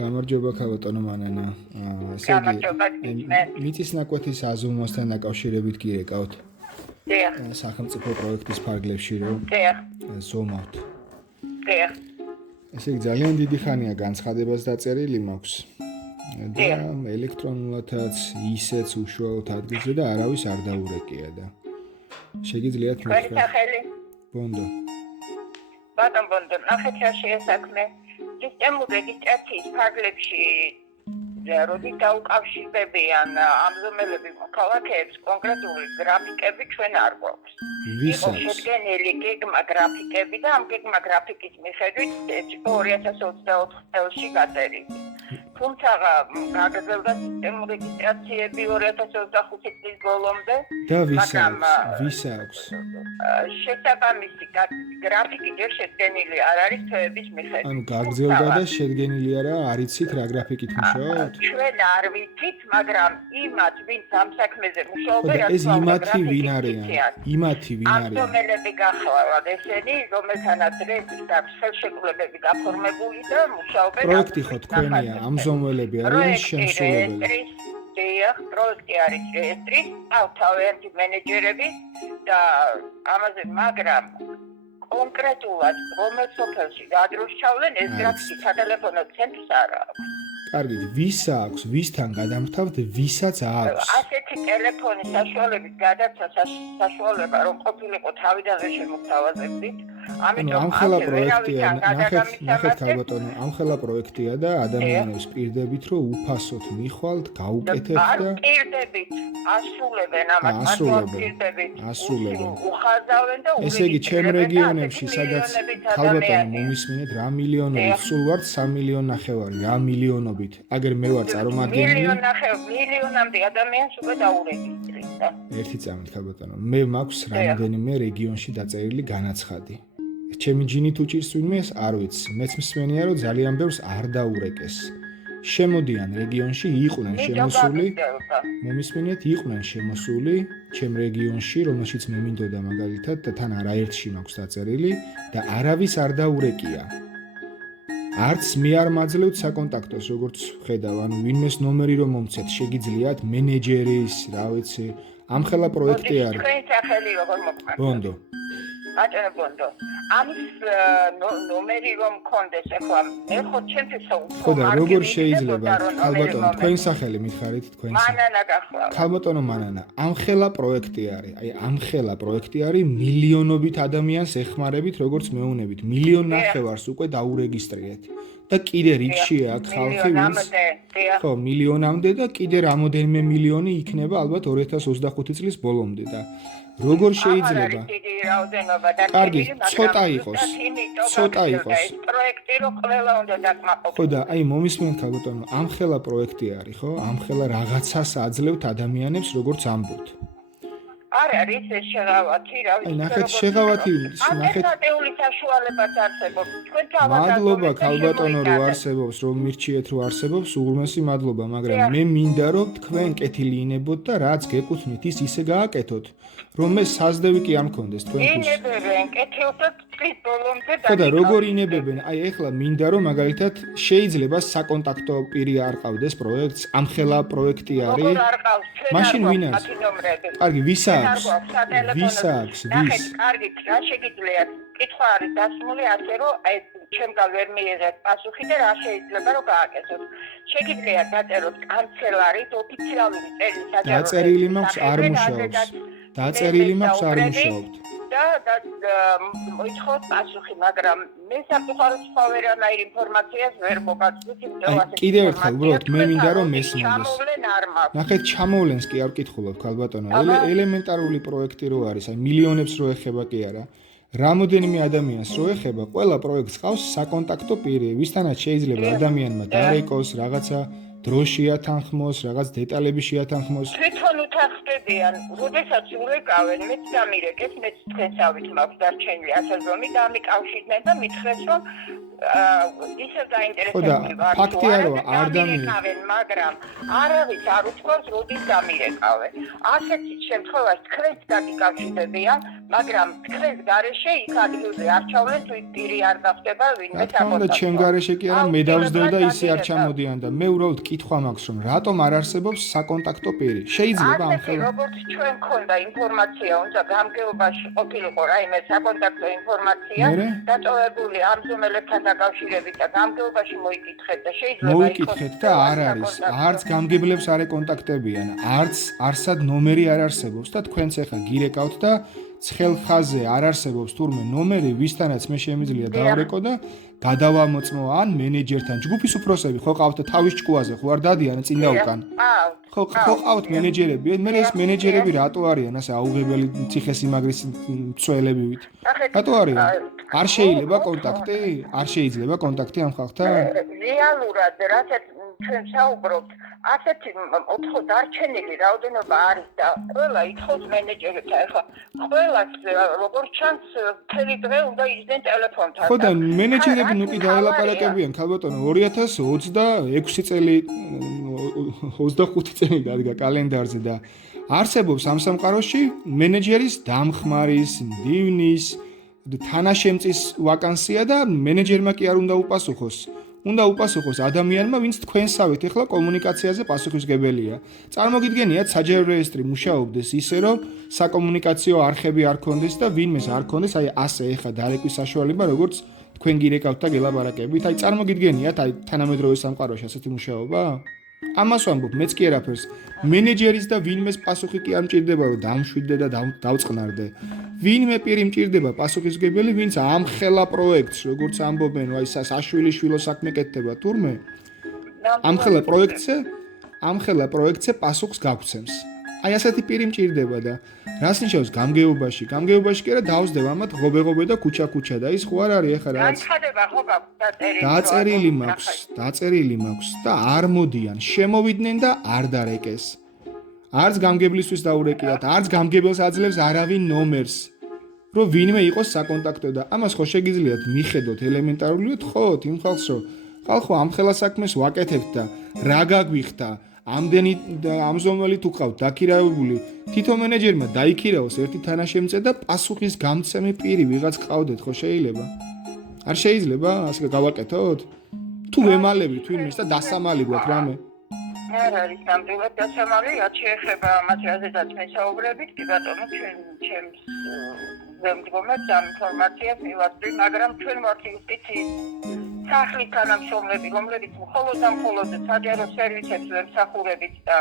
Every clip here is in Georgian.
გამარჯობა ქალბატონო მანანა. მიწის ნაკვეთის აზომვასთან დაკავშირებით გირეკავთ? დიახ. სახელმწიფო პროექტის ფარგლებში რომ ზომავთ. დიახ. ესე იგი ძალიან დიდი ხანია განცხადებას დაწერილი მაქვს. და ელექტრონულადაც ისეც უშუალოდ ადგილზე და არავის არ დაურეკია და შეგიძლიათ მითხრათ. ბონდო. ბატონ ბონდო, ნახეთ რა შეესაქმე. სისტემურ რეგისტრაციის ფარგლებში როდი დაუკავშირდებიან ამზომელები მოქალაქეებს კონკრეტული გრაფიკები ჩვენ არ გვაქვს. იყო შედგენილი გეგმა გრაფიკები და ამ გეგმა გრაფიკის მიხედვით 2024 წელში გაწერილი. თუმცა გაგრძელდა სისტემური რეგისტრაციები 2025 წლის ბოლომდე. და ვის აქვს? შესაბამისი გრაფიკი ჯერ შედგენილი არ არის თვეების მიხედვით. ანუ გაგრძელდა და შედგენილი არა, არ იცით რა გრაფიკით მუშაობთ? ჩვენ არ ვიცით, მაგრამ იმათ, ვინც ამ საქმეზე მუშაობენ, ეს იმათი ვინ არიან? იმათი ვინ არიან? ამზომელები გახლავთ ესენი, რომელთანაც რეჟის და ხელშეკრულებები გაფორმებული და მუშაობენ. პროექტი ხო თქვენია, ამზომელები არიან შემსრულებელი. დიახ, პროექტი არის რეესტრი, თავთავიანთი მენეჯერები და ამაზე, მაგრამ კონკრეტულად რომელ სოფელში გადროშჩავლენ ეს გრაფიკი სატელეფონო ცენტრს არ აქვს. კარგი, ვის აქვს, ვისთან გადამრთავთ, ვისაც აქვს? ასეთი ტელეფონის საშუალებით გადაცა საშუალება რომ ყოფილიყო თავიდანვე შემოგთავაზებდით. ამიტომ ამხელა პროექტია, ნახეთ ქალბატონო, ამხელა პროექტია და ადამიანებს პირდებით რომ უფასოდ მიხვალთ, გაუკეთებთ და პირდებით ასრულებენ ამას, ასრულებენ. უხაზავენ და ესე იგი, ჩემ რეგიონებში, სადაც ქალბატონო მომისმინეთ, რა მილიონობით სულ ვართ 3 მილიონი ნახევარი, რა მილიონობით. აგერ მე ვარ წარმომადგენელი. მილიონამდე ადამიანს უკვე დაურეგისტრირდა. ერთი წამით ქალბატონო, მე მაქვს რამდენიმე რეგიონში დაწერილი განაცხადი. ჩემი ჯინით უჭირს ვინმეს, არ ვიცი. მეც მსმენია, რომ ძალიან ბევრს არ დაურეკეს. შემოდიან რეგიონში, იყვნენ შემოსული. მომისმინეთ, იყვნენ შემოსული ჩემ რეგიონში, რომელშიც მე მინდოდა მაგალითად და თან არაერთში მაქვს დაწერილი და არავის არ დაურეკია. არც მე არ მაძლევთ საკონტაქტოს, როგორც ხედავ, ანუ ვინმეს ნომერი რომ მომცეთ, შეგიძლიათ მენეჯერის, რა ვიცი, ამხელა პროექტი არის. თქვენი სახელი როგორ მოგვაქვს? ბონდო. ბატონო ბონდო. ამის ნომერი რომ მქონდეს, ახლა მე ხო ჩემთვის ხო და როგორ შეიძლება, ქალბატონო, თქვენი სახელი მითხარით, თქვენი სახელი. მანანა გახლავთ. ქალბატონო მანანა, ამხელა პროექტი არის. აი, ამხელა პროექტი არის მილიონობით ადამიანს ეხმარებით, როგორც მეუნებით. 1.5 მილიონს უკვე დაურეგისტრირეთ. და კიდე რიგშია აქ ხალხი, ვინც ხო, მილიონამდე და კიდე რამოდენიმე მილიონი იქნება ალბათ 2025 წლის ბოლომდე და როგორ შეიძლება? კარგი, ცოტა იყოს. პროექტი რო ყველა უნდა დაკმაყოფილდეს. ხო და აი მომისმენთ ქალბატონო, ამხელა პროექტი არის, ხო? ამხელა რაღაცას აძლევთ ადამიანებს, როგორც ამბობთ. არ არის ეს შეღავათი, რა ვიცი. აი ნახეთ შეღავათი, ნახეთ. სტატიული საშუალებაც არსებობს. თქვენ თავად მადლობა ქალბატონო რომ არსებობს, რომ მირჩიეთ რომ არსებობს, უღრმესი მადლობა, მაგრამ მე მინდა რომ თქვენ კეთილი ინებოთ და რაც გეკუთვნით ის ისე გააკეთოთ, რომ მე საზდევი კი არ მქონდეს თქვენთვის. ინებებენ, კეთილად წლის ბოლომდე და ხო და როგორ ინებებენ? აი ეხლა მინდა რომ მაგალითად შეიძლება საკონტაქტო პირი არ ყავდეს პროექტს, ამხელა პროექტი არის. მაშინ ვინ არის? კარგი, ვის აქვს? ვის აქვს? ვის? კარგი, რა შეგიძლიათ? კითხვა არის დასმული ასე რომ აი ჩემგან ვერ მიიღეთ პასუხი და რა შეიძლება რომ გააკეთოთ. შეგიძლიათ დაწეროთ კანცელარით ოფიციალური წელი საჯარო. დაწერილი მაქვს არ მუშაობს. დაწერილი მაქვს არ მუშაობთ. და მოითხოვთ პასუხი, მაგრამ მე საკუთარ სხვა ვერანაირ ინფორმაციას ვერ მოგაცნობთ. კიდევ ერთხელ, უბრალოდ მე მინდა რომ მესმოდეს. ნახეთ, ჩამოვლენს კი არ ვკითხულობ ქალბატონო. ელემენტარული პროექტი რო არის, აი მილიონებს რო ეხება კი არა. რამოდენიმე ადამიანს რო ეხება, ყველა პროექტს ყავს საკონტაქტო პირი, ვისთანაც შეიძლება ადამიანმა დარეკოს, რაღაცა დროში ათანხმოს, რაღაც დეტალები შეათანხმოს. თვითონ უთანხმდებიან, როდესაც ურეკავენ, მეც დამირეკეს, მეც თქვენსავით მაქვს დარჩენილი ასაზომი და ამიკავშირდნენ და მითხრეს, რომ ისე დაინტერესებული ვარ, ფაქტია რომ არ დამირეკავენ, მაგრამ არავის არ უწყობს როდის დამირეკავენ. ასეთი შემთხვევაში თქვენს დაგიკავშირდებიან, მაგრამ თქვენს გარეშე იქ ადგილზე არ ჩავლენ თუ პირი არ გახდება ვინმე საკონტაქტო. ჩემ გარეშე კი არა, მე დავსდევ და ისე არ ჩამოდიან და მე უბრალოდ კითხვა მაქვს რომ რატომ არ არსებობს საკონტაქტო პირი? შეიძლება ამ ხელა როგორც ჩვენ ქონდა ინფორმაცია, უნდა გამგეობაში ყოფილიყო რაიმე საკონტაქტო ინფორმაცია დატოვებული ამ ზომელებთან დაკავშირებით და გამგეობაში მოიკითხეთ და შეიძლება მოიკითხეთ და არ არის, არც გამგებლებს არ ეკონტაქტებიან, არცად ნომერი არ არსებობს და თქვენც ახლა გირეკავთ და ცხელხაზე არ არსებობს თურმე ნომერი, ვისთანაც მე შემიძლია დავრეკო და გადავამოწმო ან მენეჯერთან. ჯგუფის უფროსები ხო ყავთ თავის ჭკუაზე, ხო არ დადიან წინ და უკან? ხო ყავთ მენეჯერები, მე ეს მენეჯერები რატო არიან ასე აუღებელი ციხესიმაგრის მცველებივით? რატო არიან? არ შეიძლება კონტაქტი? არ შეიძლება კონტაქტი ამ ხალხთან? რეალურად რასაც ჩვენ საუბრობთ, ასეთი დარჩენილი რაოდენობა არის და ყველა ითხოვს მენეჯერებთან. ახლა ყველას როგორც ჩანს, მთელი დღე უნდა იძდნენ ტელეფონთან. ხო და მენეჯერები ნუ კი დაელაპარაკებიან ქალბატონო 2026 წელი 25 წელი დადგა კალენდარზე და არსებობს ამ სამყაროში მენეჯერის დამხმარის, მდივნის, თანაშემწის ვაკანსია და მენეჯერმა კი არ უნდა უპასუხოს. უნდა უპასუხოს ადამიანმა, ვინც თქვენსავით ახლა კომუნიკაციაზე პასუხისმგებელია. წარმოგიდგენიათ, საჯარო რეესტრი მუშაობდეს ისე, რომ საკომუნიკაციო არხები არ ქონდეს და ვინმეს არ ქონდეს, აი ასე ახლა დარეკვის საშუალება, როგორც თქვენ გირეკავთ და გელაპარაკებით. აი წარმოგიდგენიათ, აი თანამედროვე სამყაროში ასეთი მუშაობა? ამას ვამბობ, მეც კი არაფერს. მენეჯერის და ვინმეს პასუხი კი არ მჭირდება, რომ დამშვიდდე და დავწყნარდე. ვინმე პირი მჭირდება პასუხისმგებელი, ვინც ამხელა პროექტს, როგორც ამბობენ, აი საშვილიშვილო საქმე კეთდება თურმე. ამხელა პროექტზე პასუხს გაგცემს. აი ასეთი პირი მჭირდება და რას ნიშნავს გამგეობაში? გამგეობაში კი არა დავსდევ ამათ ღობე და ქუჩა და ის ხო არ არის ახლა რაც დაწერილი მაქვს და არ მოდიან, შემოვიდნენ და არ დარეკეს. არც გამგებლისთვის დაურეკიათ, არც გამგებელს აძლევს არავინ ნომერს. რომ ვინმე იყოს საკონტაქტო და ამას ხო შეგიძლიათ მიხედოთ ელემენტარულად ხო იმ ხალხს რომ ხალხო ამ ხელა საქმეს ვაკეთებთ და რა გაგვიხდა ამდენი ამზომელი თუ ყავთ დაქირავებული თვითონ მენეჯერმა დაიქირავოს ერთი თანაშემწე და პასუხის გამცემი პირი ვიღაც ყავდეთ ხო შეიძლება არ შეიძლება ასე გავაკეთოთ თუ ვემალებით ვინმეს და დასამალი გვაქვს რამე არ არის ნამდვილად დასამალი რაც შეეხება ამას რაზედაც მე საუბრებით კი ბატონო ჩემს მდგომებს ამ ინფორმაციას მივაწვდი, მაგრამ ჩვენ ვართ იუსტიციის სახლის თანამშრომლები, რომლებიც მხოლოდ საჯარო სერვისებს ემსახურებით და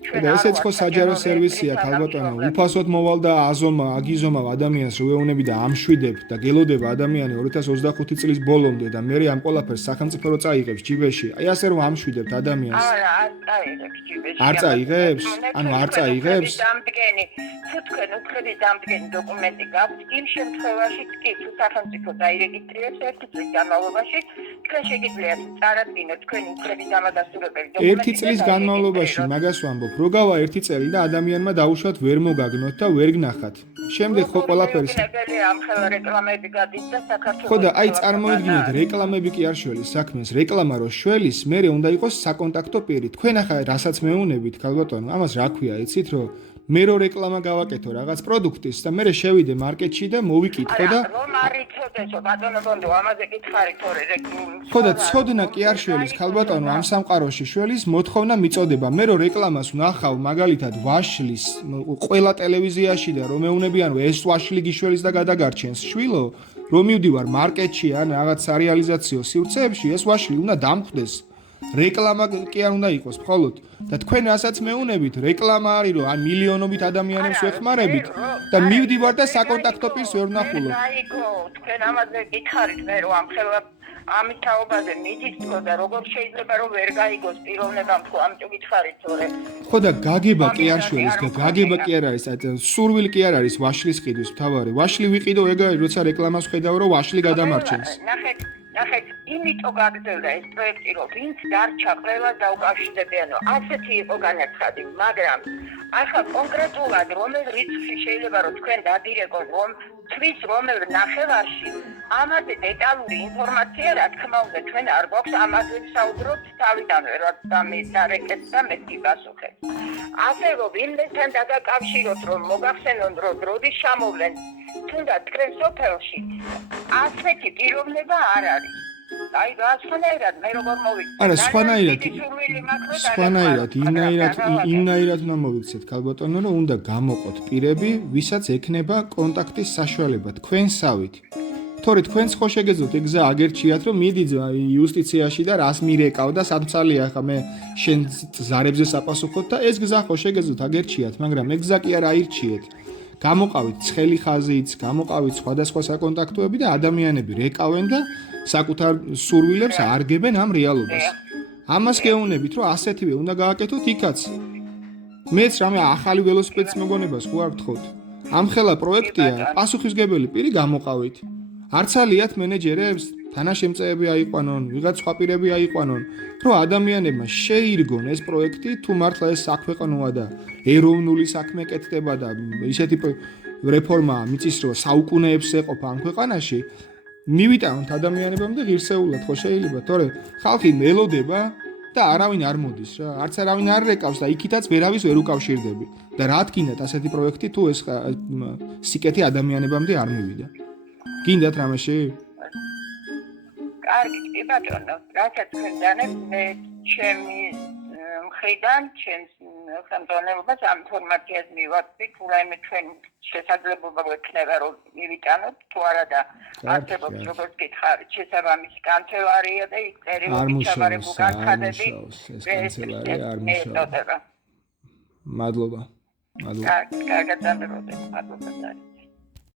ესეც ხო საჯარო სერვისია, ქალბატონო, უფასოდ მოვალ და აგიზომავ ადამიანს როეუნები და ამშვიდებ და გელოდება ადამიანი 2025 წლის ბოლომდე და მე ამ ყველაფერს სახელმწიფო რო წაიღებს ჯიბეში. აი ასე რომ ამშვიდებთ ადამიანს. არ წაიღებს ჯიბეში. არ წაიღებს? ანუ არ წაიღებს? თუ თქვენ უცხოების დამდგენი დოკუმენტი გაქვთ, იმ შემთხვევაში კი თუ სახელმწიფო დაირეგისტრირებს ერთი წლის განმავლობაში, თქვენ შეგიძლიათ წარადგინოთ თქვენი უცხოების დამადასტურებელი დოკუმენტი. ერთი წლის განმავლობაში მაგას ვამბობ, რო გავა ერთი წელი და ადამიანმა დაუშვათ ვერ მოგაგნოთ და ვერ გნახათ. შემდეგ ხო ყველაფერს ამ ხელა რეკლამები გადის და საქართველოს ხო და აი წარმოიდგინეთ რეკლამები კი არ შველის საქმეს, რეკლამა რო შველის, მერე უნდა იყოს საკონტაქტო პირი. თქვენ ახლა რასაც მეუნებით, ქალბატონო, ამას რა ქვია, იცით რომ მე რო რეკლამა გავაკეთო რაღაც პროდუქტის და მე შევიდე მარკეტში და მოვიკითხო და რომ არ იცოდესო ბატონო ბონდო ამაზე გითხარი თორე ხო და ცოდნა კი არ შველის ქალბატონო ამ სამყაროში შველის მოთხოვნა მიწოდება მე რო რეკლამას ვნახავ მაგალითად ვაშლის ყველა ტელევიზიაში და რომ მეუნებიან რომ ეს ვაშლი გიშველის და გადაგარჩენს შვილო რომ მივდივარ მარკეტში ან რაღაც სარეალიზაციო სივრცეებში ეს ვაშლი უნდა დამხვდეს რეკლამა კი არ უნდა იყოს მხოლოდ და თქვენ რასაც მეუნებით რეკლამა არის რომ ან მილიონობით ადამიანებს ვეხმარებით და მივდივარ და საკონტაქტო პირს ვერ ვნახულობ თქვენ ამაზე გითხარით მე რომ ამ ხელა ამის თაობაზე მიდის თქო და როგორ შეიძლება რომ ვერ გაიგოს პიროვნებამ თუ ამიტომ გითხარით თორე ხო და გაგება კი არ შველის გაგება კი არ არის სურვილი კი არ არის ვაშლის ყიდვის მთავარი ვაშლი ვიყიდო ეგარი როცა რეკლამას ხედავ რომ ვაშლი გადამარჩენს ნახეთ, იმიტომ გაგრძელდა ეს პროექტი, რომ ვინც დარჩა ყველა დაუკავშირდებიანო. ასეთი იყო განაცხადი, მაგრამ ახლა კონკრეტულად რომელ რიცხვში შეიძლება რომ თქვენ დადირეკოთ, რომ თვის რომელ ნახევარში ამაზე დეტალური ინფორმაცია, რა თქმა უნდა, ჩვენ არ გვაქვს, ამაზე ვსაუბრობთ თავიდანვე, როცა მე დარეკეთ და მე გიპასუხებ. ასე რომ იმასთან დაგაკავშიროთ, რომ მოგახსენონ, რომ როდის ჩამოვლენ, თუნდაც თქვენ სოფელში, ასეთი პიროვნება არ არის. აი, სხვანაირად, მე როგორ მოვიქცეთ? არა, სხვანაირად, იმნაირად უნდა მოვიქცეთ, ქალბატონო, რომ უნდა გამოყოთ პირები, ვისაც ექნება კონტაქტის საშუალება თქვენსავით. თორე თქვენს ხო შეგეძლოთ ეგ გზა აგერჩიათ, რომ მიდი იუსტიციაში და რას მირეკავ და სამცალია ხა მე შენ ზარებზე საპასუხოთ და ეს გზა ხო შეგეძლოთ აგერჩიათ, მაგრამ ეგ გზა კი არ აირჩიეთ. გამოყავით ცხელი ხაზით, გამოყავით სხვადასხვა საკონტაქტოები და ადამიანები რეკავენ და საკუთარ სურვილებს არგებენ ამ რეალობას. ამას გეუბნებით, რომ ასეთივე უნდა გააკეთოთ იქაც. მეც რამე ახალი ველოსიპედის მოგონებას ხო არ გთხოვთ. ამხელა პროექტია, პასუხისგებელი პირი გამოყავით. არც ალიათ მენეჯერებს, თანაშემწეები აიყვანონ, ვიღაც სხვა პირები აიყვანონ, რომ ადამიანებმა შეირგონ ეს პროექტი, თუ მართლა ეს საქვეყნოა და ეროვნული საქმე კეთდება და ისეთი რეფორმა მიწის რო საუკუნეებს ეყოფა ამ ქვეყანაში, მივიტანოთ ადამიანებამ და ღირსეულად ხო შეიძლება, თორე ხალხი მელოდება და არავინ არ მოდის რა, არც არავინ არ რეკავს და იქითაც ვერავის ვერ უკავშირდები. და რა თქინდათ ასეთი პროექტი თუ ეს სიკეთე ადამიანებამდე არ მივიდა. გინდათ რამეში? კარგი, კი ბატონო, რასაც თქვენ დანებთ, მე ჩემი მხრიდან, ჩემს ხელმძღვანელობას ამ ინფორმაციას მივაწვდი, თუ რაიმე ჩვენ შესაძლებლობა გვექნება, რომ მივიტანოთ, თუ არა და არსებობს, როგორც გითხარით, შესაბამისი კანცელარია და იქ წერილობით ჩაბარებულ განცხადები არ მუშაობს. მადლობა. კარგად დამეროდეს, მადლობა.